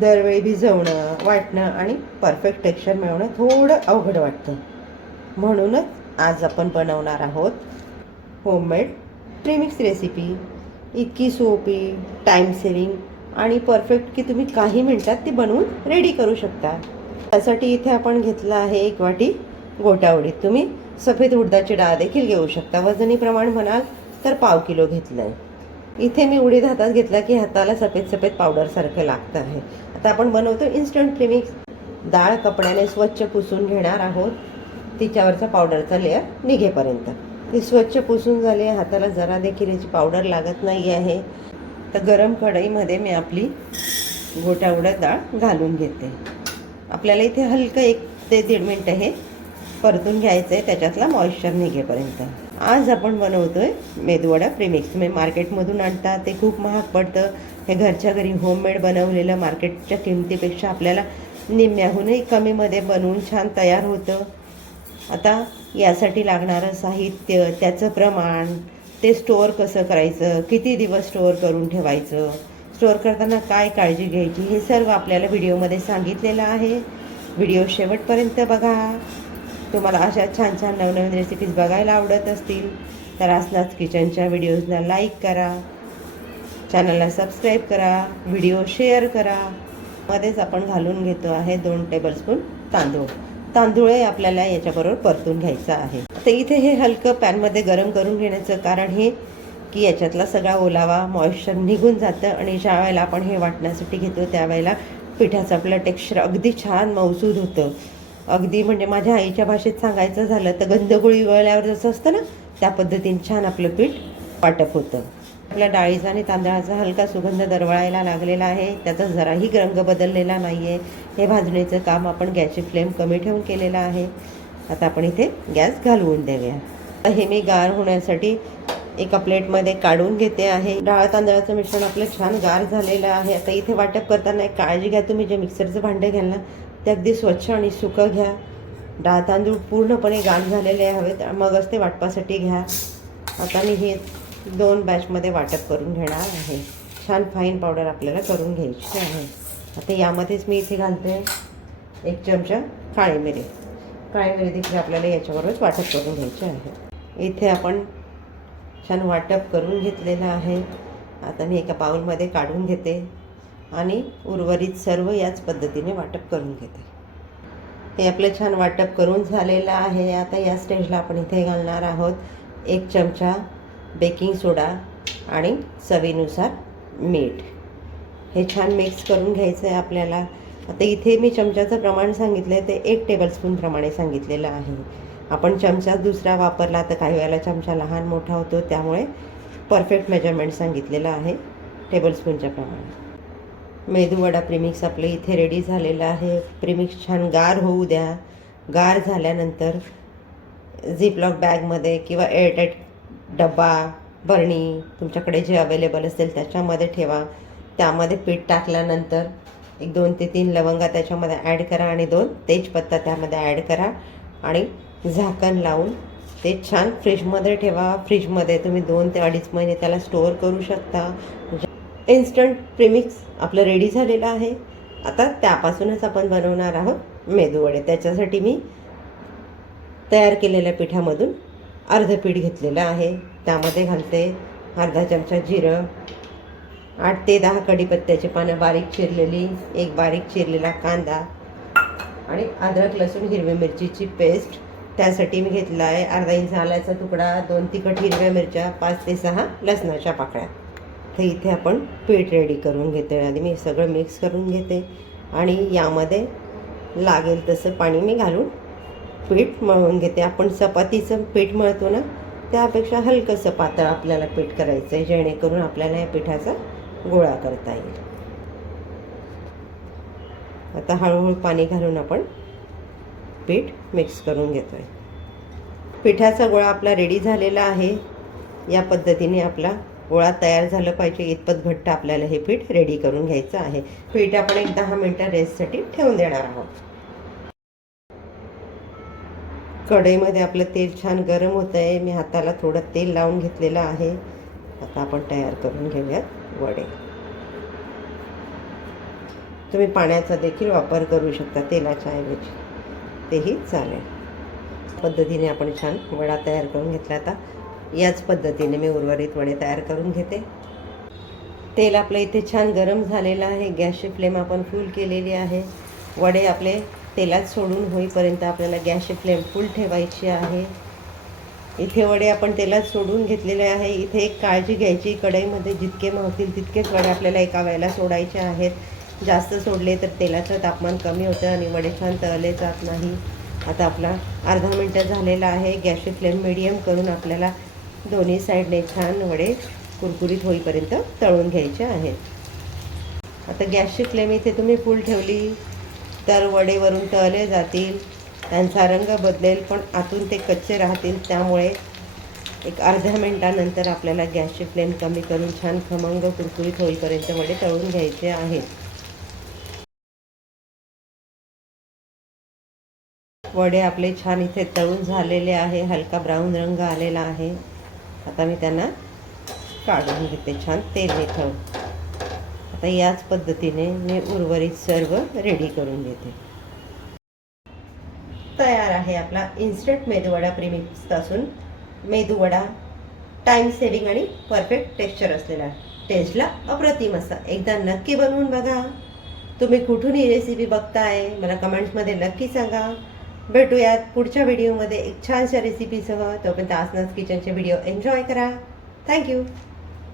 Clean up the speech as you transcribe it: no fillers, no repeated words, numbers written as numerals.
दरवेळी भिजवणं, वाटणं आणि परफेक्ट टेक्स्चर मिळवणं थोडं अवघड वाटतं. म्हणूनच आज आपण बनवणार आहोत होममेड प्रीमिक्स रेसिपी. इतकी सोपी, टाईम सेविंग आणि परफेक्ट की तुम्ही काही मिनिटात ती बनवून रेडी करू शकता. त्यासाठी इथे आपण घेतलं आहे 1 वाटी गोटा उडीद. तुम्ही सफेद उडदाची डाळ देखील घेऊ शकता. वजनी प्रमाण म्हणाल तर पाव किलो घेतलं आहे. इथे मी उडीद हातात घेतला की हाताला सफेद सफेद पावडरसारखं लागतं आहे. आता आपण बनवतो इन्स्टंट प्रीमिक्स. डाळ कपड्याने स्वच्छ पुसून घेणार आहोत, तिच्यावरचा पावडरचा लेअर निघेपर्यंत. ती स्वच्छ पुसून झाली, हाताला जरा देखील याची पावडर लागत नाही आहे. तर गरम कढईमध्ये मी आपली गोटा उडद डाळ घालून घेते. आपल्याला इथे हलकं 1 ते 1.5 मिनटं हे परतून घ्यायचं आहे, त्याच्यातला मॉइश्चर निघेपर्यंत. आज आपण बनवतोय मेदूवडा प्रीमिक्स. तुम्ही मार्केटमधून आणता ते खूप महाग पडतं. हे घरच्या घरी होममेड बनवलेलं मार्केटच्या किमतीपेक्षा आपल्याला निम्म्याहूनही कमीमध्ये बनवून छान तयार होतं. आता यासाठी लागणारं साहित्य, त्याचं प्रमाण, ते स्टोअर कसं करायचं, किती दिवस स्टोअर करून ठेवायचं, स्टोअर करताना काय काळजी घ्यायची, हे सर्व आपल्याला व्हिडिओमध्ये सांगितलेलं आहे. व्हिडिओ शेवटपर्यंत बघा. तुम्हाला अशा छान छान नवनवीन रेसिपीज बघायला आवडत असतील तर आसनाच किचनच्या व्हिडिओजला लाईक करा, चॅनलला सबस्क्राईब करा, व्हिडिओ शेअर करा. मध्येच आपण घालून घेतो आहे 2 टेबलस्पून तांदूळ. तांदूळही आपल्याला याच्याबरोबर परतून घ्यायचं आहे. तर इथे हे हलकं पॅनमध्ये गरम करून घेण्याचं कारण हे की याच्यातला सगळा ओलावा, मॉइश्चर निघून जातं आणि ज्या वेळेला आपण हे वाटण्यासाठी घेतो त्यावेळेला पिठाचं आपलं टेक्स्चर अगदी छान मौसूद होतं. अगदी म्हणजे माझ्या आईच्या भाषेत सांगायचं झालं तर गंधगोळी वळल्यावर जसं असतं ना, त्या पद्धतीने छान आपलं पीठ वाटप होतं. आपल्या डाळीचा आणि तांदळाचा हलका सुगंध दरवळायला लागलेला आहे. त्याचा जराही रंग बदललेला नाही आहे. हे भाजणीचं काम आपण गॅसची फ्लेम कमी ठेवून केलेलं आहे. आता आपण इथे गॅस घालवून देऊया. हे मी गार होण्यासाठी एका प्लेटमध्ये काढून घेते आहे. डाळ तांदळाचं मिश्रण आपलं छान गार झालेलं आहे. आता इथे वाटप करताना एक काळजी घ्या, तुम्ही जे मिक्सरचं भांडं घ्याल ना ते अगदी स्वच्छ आणि सुकं घ्या. डाळ तांदूळ पूर्णपणे गार झालेले हवेत, मगच ते वाटपासाठी घ्या. आता मी हे 2 बॅचमध्ये वाटप करून घेणार आहे. छान फाईन पावडर आपल्याला करून घ्यायची आहे. आता यामध्येच मी इथे घालते 1 चमचा काळी मिरी. काळी मिरी देखील आपल्याला याच्याबरोबरच वाटप करून घ्यायचे आहे. इथे आपण छान वाटप करून घेतलेलं आहे. आता मी एका बाउलमध्ये काढून घेते आणि उर्वरित सर्व याच पद्धतीने वाटप करून घेते. हे आपलं छान वाटप करून झालेलं आहे. आता या स्टेजला आपण इथे घालणार आहोत 1 चमचा बेकिंग सोडा आणि चवीनुसार मीठ. हे छान मिक्स करून घ्यायचं आहे आपल्याला. आता इथे मी चमच्याचं प्रमाण सांगितलं आहे ते 1 टेबलस्पून प्रमाणे सांगितलेलं आहे. आपण चमचा दुसरा वापरला तर काही वेळेला चमचा लहान मोठा होतो, त्यामुळे परफेक्ट मेजरमेंट सांगितलेलं आहे टेबलस्पूनच्या प्रमाणे. मेदूवडा प्रीमिक्स आपलं इथे रेडी झालेलं आहे. प्रीमिक्स छान गार होऊ द्या. गार झाल्यानंतर झिपलॉक बॅगमध्ये किंवा एअरटाईट डब्बा, बरणी तुमच्याकडे जे अवेलेबल असेल त्याच्यामध्ये ठेवा. त्यामध्ये पीठ टाकल्यानंतर 1 2 ते 3 लवंगा त्याच्यामध्ये ॲड करा आणि 2 तेजपत्ता त्यामध्ये ॲड करा आणि झाकण लावून ते छान फ्रीजमध्ये ठेवा. फ्रीजमध्ये तुम्ही 2 ते 2.5 महिने त्याला स्टोअर करू शकता. इन्स्टंट प्रीमिक्स आपलं रेडी झालेलं आहे. आता त्यापासूनच आपण बनवणार आहोत मेदूवडे. त्याच्यासाठी मी तयार केलेल्या पिठामधून अर्ध पीठ घेतलेलं आहे. त्यामध्ये घालते अर्धा चमचा जिरं, 8 ते 10 कढीपत्त्याची पानं बारीक चिरलेली, 1 बारीक चिरलेला कांदा आणि अद्रक लसूण हिरवी मिरचीची पेस्ट. त्यासाठी मी घेतला आहे अर्धा इंच आल्याचा तुकडा, 2 तिखट हिरव्या मिरच्या, 5 ते 6 लसणाच्या पाकळ्या. तर इथे आपण पीठ रेडी करून घेते. आधी मी सगळं मिक्स करून घेते आणि यामध्ये लागेल तसं पाणी मी घालून पीठ मळून घेते. आपण चपातीचं पीठ मळतो ना त्यापेक्षा हलकंसं पातळ आपल्याला पीठ करायचं आहे, जेणेकरून आपल्याला या पिठाचा गोळा करता येईल. आता हळूहळू पाणी घालून आपण पीठ मिक्स करून घेतो आहे. पिठाचा गोळा आपला रेडी झालेला आहे. या पद्धतीने आपला गोळा तयार झालं पाहिजे इतपत घट्ट आपल्याला हे पीठ रेडी करून घ्यायचं आहे. पीठ आपण 10 मिनटं रेस्टसाठी ठेवून देणार आहोत. कढईमध्ये आपलं तेल छान गरम होतं आहे. मी हाताला थोडं तेल लावून घेतलेलं आहे. आता आपण तयार करून घेऊयात वडे. तुम्ही पाण्याचा देखील वापर करू शकता तेलाच्या ऐवजी, तेही चालेल. पद्धतीने आपण छान वडा तयार करून घेतला. आता याच पद्धतीने मी उर्वरित वडे तयार करून घेते. तेल आपलं इथे छान गरम झालेलं आहे. गॅसची फ्लेम आपण फुल केलेली आहे. वडे आपले तेलात सोडून होईपर्यंत आपल्याला गॅसची फ्लेम फुल ठेवायची आहे. इथे वडे आपण तेलात सोडून घेतलेले आहे. इथे एक काळजी घ्यायची, कढईमध्ये जितके मावतील तितकेच वडे आपल्याला एका वेळेला सोडायचे आहेत. जास्त सोडले तर तेलाचं तापमान कमी होतं आणि वडे छान तळले जात नाही. आता आपला अर्धा मिनटं झालेला आहे. गॅसची फ्लेम मिडियम करून आपल्याला दोन्ही साईडने छान वडे कुरकुरीत होईपर्यंत तळून घ्यायचे आहेत. आता गॅसची फ्लेम इथे तुम्ही फुल ठेवली तर वडे वरून तळले जातील, त्यांचा रंग बदलेल, पण आतून ते कच्चे राहतील. त्यामुळे एक अर्ध्या मिनटानंतर आपल्याला गॅसची फ्लेम कमी करून छान खमंग कुरकुरीत होईपर्यंत वडे तळून घ्यायचे आहेत. वडे आपले छान इथे तळून झालेले आहे. हलका ब्राऊन रंग आलेला आहे. आता मी त्यांना काढून घेते छान तेल निथळून. आता याच पद्धतीने मी उर्वरित सर्व रेडी करून घेते. तयार आहे आपला इन्स्टंट मेदूवडा प्रीमिक्सपासून मेदूवडा. टाईम सेविंग आणि परफेक्ट टेक्स्चर असलेला, टेस्टला अप्रतिम असा. एकदा नक्की बनवून बघा. तुम्ही कुठून ही रेसिपी बघताय मला कमेंट्समध्ये नक्की सांगा. भेटूयात पुढच्या व्हिडिओमध्ये एक छानशा रेसिपीसह. तोपर्यंत आसनास किचनचे व्हिडिओ एन्जॉय करा. थँक्यू.